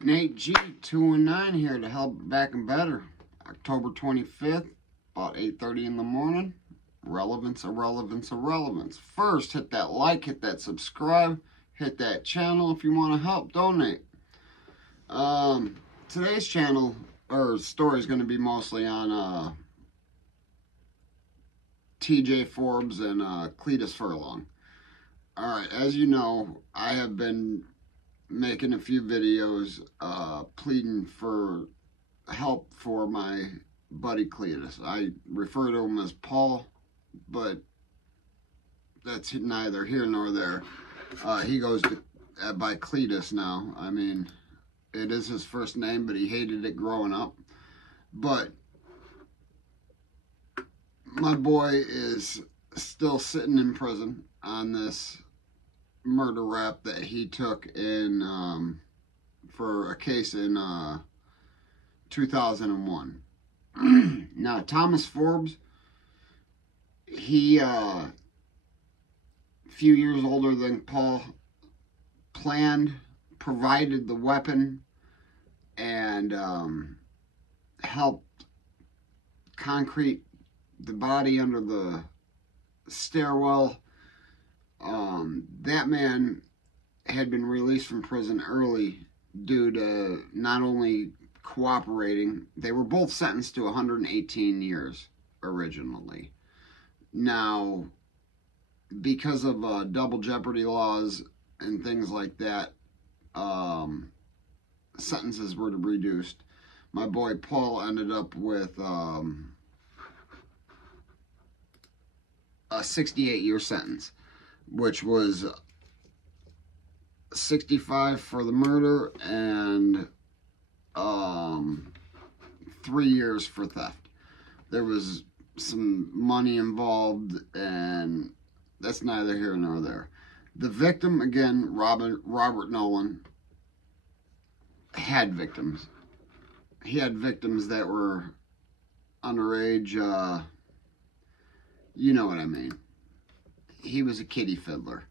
Nate G 219 here to help back and better. October 25th, about 8:30 in the morning. Relevance, irrelevance, irrelevance. First, hit that like, hit that subscribe, hit that channel if you want to help donate. Today's channel or story is going to be mostly on TJ Forbes and Cleatus Furlong. Alright, as you know, I have been making a few videos pleading for help for my buddy Cleatus. I refer to him as Paul, but that's neither here nor there. He goes by Cleatus now. I mean, it is his first name, but he hated it growing up. But my boy is still sitting in prison on this murder rap that he took in for a case in 2001. Now, Thomas Forbes, he a few years older than Paul, planned, provided the weapon, and helped concrete the body under the stairwell. That man had been released from prison early due to not only cooperating, they were both sentenced to 118 years originally. Now, because of double jeopardy laws and things like that, sentences were reduced. My boy Paul ended up with a 68-year sentence, which was 65 for the murder and 3 years for theft. There was some money involved, and that's neither here nor there. The victim, again, Robert Nolan, had victims. He had victims that were underage. You know what I mean. He was a kiddie fiddler.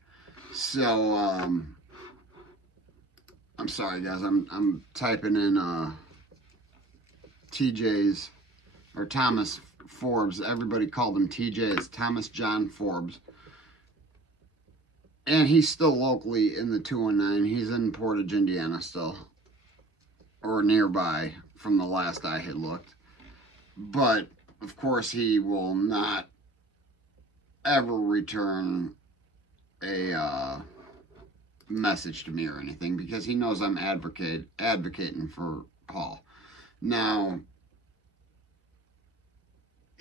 So, I'm sorry guys, I'm typing in TJ's, or Thomas Forbes. Everybody called him TJ. It's Thomas John Forbes. And he's still locally in the 219. He's in Portage, Indiana still. Or nearby from the last I had looked. But, of course, he will not ever return a message to me or anything, because he knows I'm advocating for Paul. Now,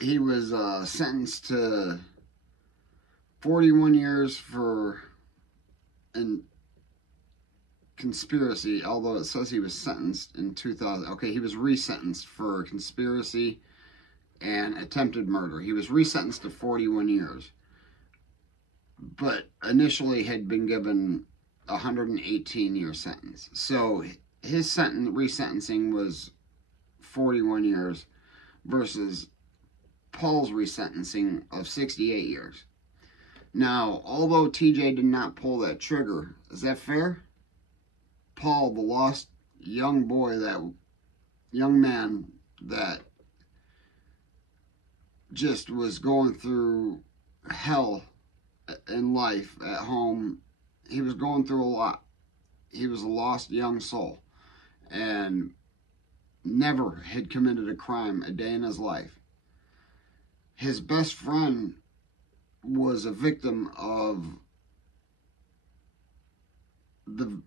he was sentenced to 41 years for conspiracy, although it says he was sentenced in 2000. Okay, he was resentenced for conspiracy and attempted murder. He was resentenced to 41 years, but initially had been given a 118-year sentence. So his resentencing was 41 years versus Paul's resentencing of 68 years. Now, although TJ did not pull that trigger, is that fair? Paul, the lost young boy, that young man that just was going through hell in life at home. He was going through a lot. He was a lost young soul and never had committed a crime a day in his life. His best friend was a victim of the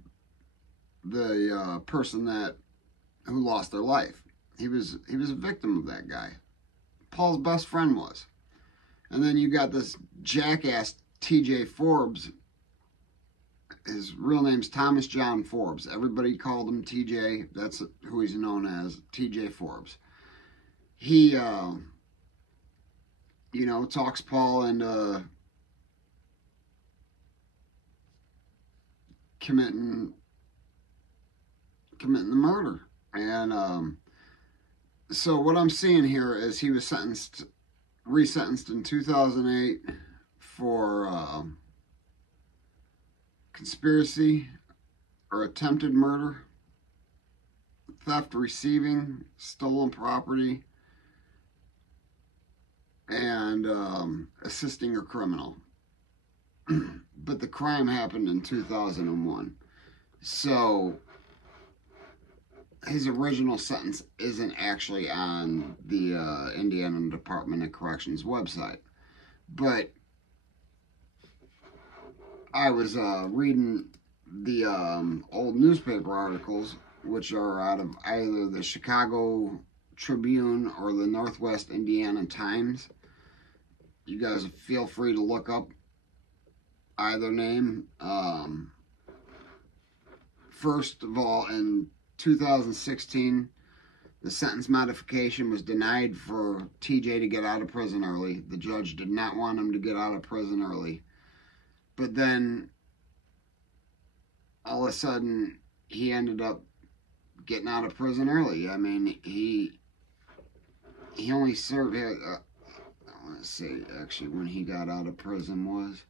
person who lost their life. He was a victim of that guy. Paul's best friend was. And then you got this jackass TJ Forbes. His real name's Thomas John Forbes. Everybody called him TJ. That's who he's known as, TJ Forbes. He, you know, talks Paul into committing the murder. And so what I'm seeing here is he was resentenced in 2008 for conspiracy, or attempted murder, theft, receiving stolen property, and assisting a criminal. But the crime happened in 2001. So his original sentence isn't actually on the Indiana Department of Corrections website. But I was reading the old newspaper articles, which are out of either the Chicago Tribune or the Northwest Indiana Times. You guys feel free to look up either name. First of all, in 2016, the sentence modification was denied for TJ to get out of prison early. The judge did not want him to get out of prison early. But then, all of a sudden, he ended up getting out of prison early. I mean, he only served, I want to say, actually, when he got out of prison was,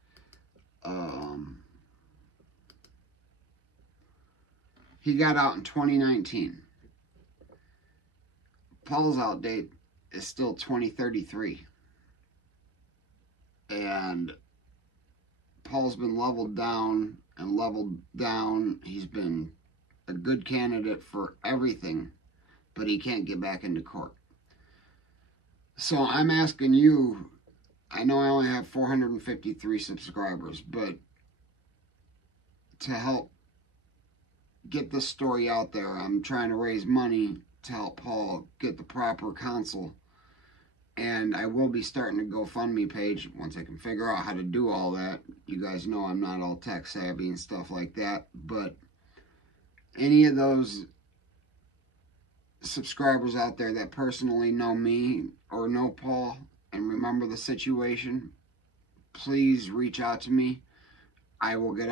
he got out in 2019. Paul's out date is still 2033. And Paul's been leveled down and leveled down. He's been a good candidate for everything, but he can't get back into court. So I'm asking you, I know I only have 453 subscribers, but to help get this story out there, I'm trying to raise money to help Paul get the proper counsel. And I will be starting a GoFundMe page once I can figure out how to do all that. You guys know I'm not all tech savvy and stuff like that. But any of those subscribers out there that personally know me or know Paul and remember the situation, please reach out to me. I will get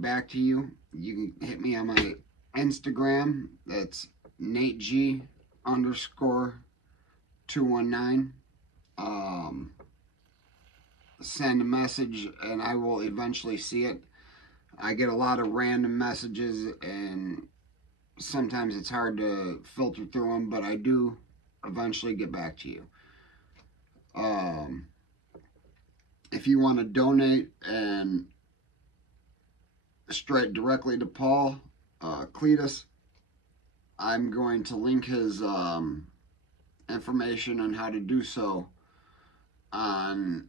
back to you. You can hit me on my Instagram. That's NateG_219. Send a message and I will eventually see it. I get a lot of random messages and sometimes it's hard to filter through them, but I do eventually get back to you. If you want to donate and straight directly to Paul, Cleatus, I'm going to link his information on how to do so on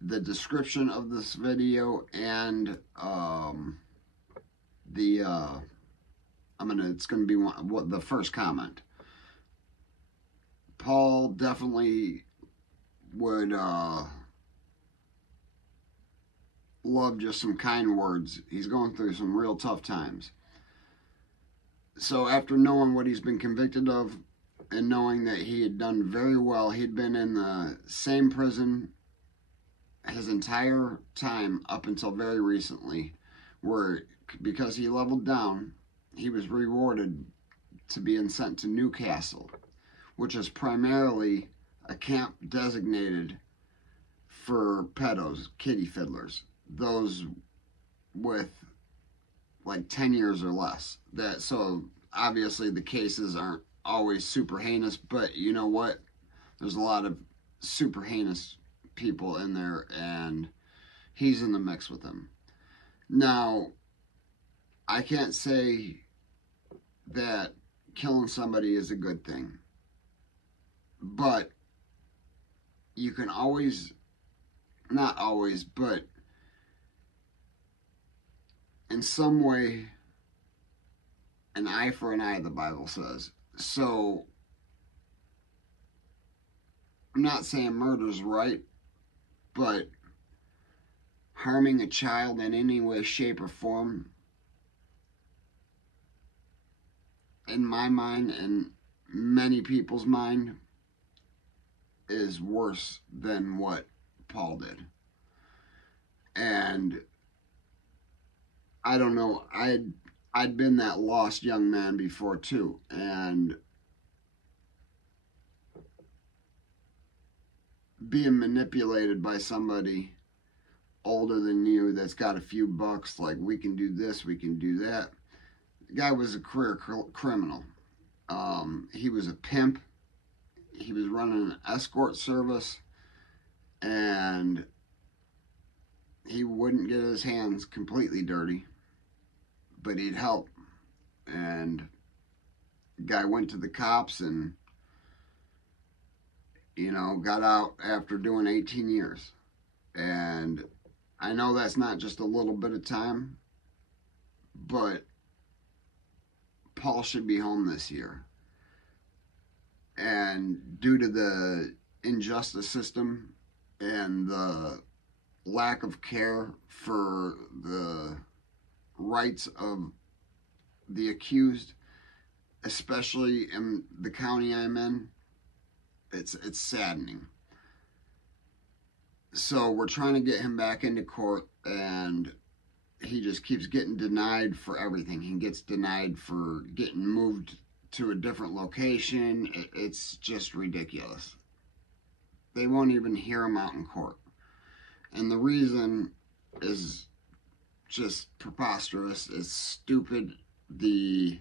the description of this video and it's going to be the first comment. Paul definitely would love just some kind words. He's going through some real tough times. So after knowing what he's been convicted of and knowing that he had done very well, he'd been in the same prison his entire time up until very recently, where because he leveled down, he was rewarded to being sent to Newcastle, which is primarily a camp designated for pedos, kitty fiddlers, those with like 10 years or less. So obviously the cases aren't always super heinous, but you know what? There's a lot of super heinous people in there, and he's in the mix with them. Now, I can't say that killing somebody is a good thing, but you can always, not always, but in some way, an eye for an eye, the Bible says. So, I'm not saying murder's right, but harming a child in any way, shape, or form, in my mind and many people's mind, is worse than what Paul did. And I don't know, I'd been that lost young man before too, and being manipulated by somebody older than you that's got a few bucks, like, we can do this, we can do that. The guy was a career criminal. He was a pimp. He was running an escort service, and he wouldn't get his hands completely dirty, but he'd help. And the guy went to the cops and, you know, got out after doing 18 years. And I know that's not just a little bit of time, but Paul should be home this year. And due to the injustice system and the lack of care for the rights of the accused, especially in the county I'm in, it's saddening. So we're trying to get him back into court, and he just keeps getting denied for everything. He gets denied for getting moved to a different location. It's just ridiculous. They won't even hear him out in court. And the reason is just preposterous. It's stupid. The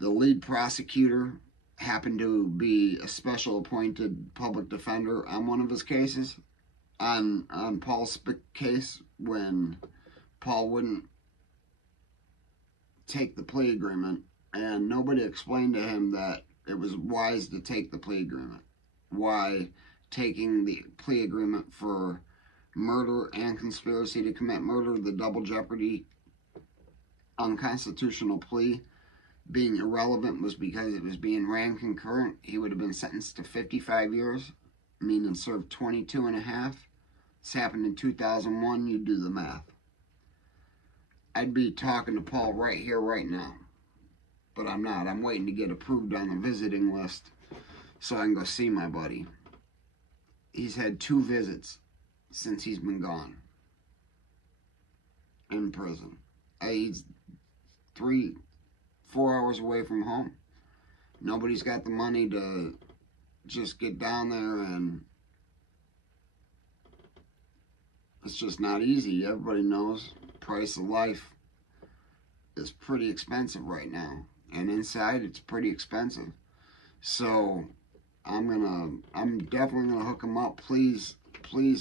lead prosecutor happened to be a special appointed public defender on one of his cases. On Paul's case, when Paul wouldn't take the plea agreement, and nobody explained to him that it was wise to take the plea agreement. Why taking the plea agreement for murder and conspiracy to commit murder, the double jeopardy unconstitutional plea, being irrelevant was because it was being ran concurrent. He would have been sentenced to 55 years, meaning served 22 and a half. This happened in 2001. You do the math. I'd be talking to Paul right here, right now. But I'm not. I'm waiting to get approved on the visiting list so I can go see my buddy. He's had 2 visits since he's been gone in prison. He's 3-4 hours away from home. Nobody's got the money to just get down there, and it's just not easy. Everybody knows price of life is pretty expensive right now, and inside it's pretty expensive. So I'm definitely gonna hook him up. Please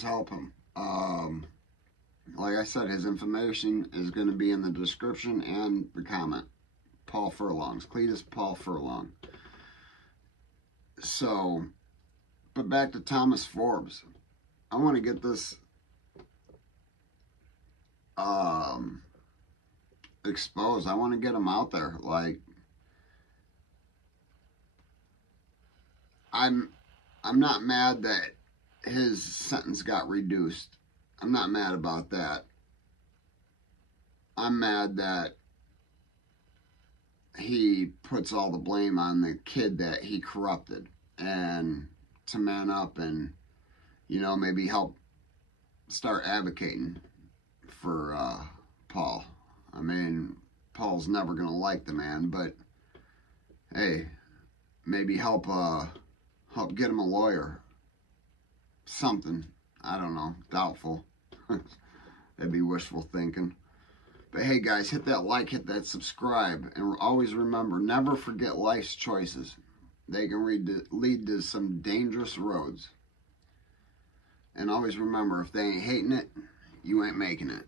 help him. Like I said, his information is going to be in the description and the comment. Paul Furlong's, Cleatus Paul Furlong. So, but back to Thomas Forbes. I want to get this exposed. I want to get him out there. Like, I'm not mad that his sentence got reduced. I'm not mad about that. I'm mad that he puts all the blame on the kid that he corrupted, and to man up and, you know, maybe help start advocating for Paul. I mean, Paul's never going to like the man, but hey, maybe help get him a lawyer. Something. I don't know. Doubtful. That'd be wishful thinking. But hey guys, hit that like, hit that subscribe, and always remember, never forget life's choices. They can lead to some dangerous roads. And always remember, if they ain't hating it, you ain't making it.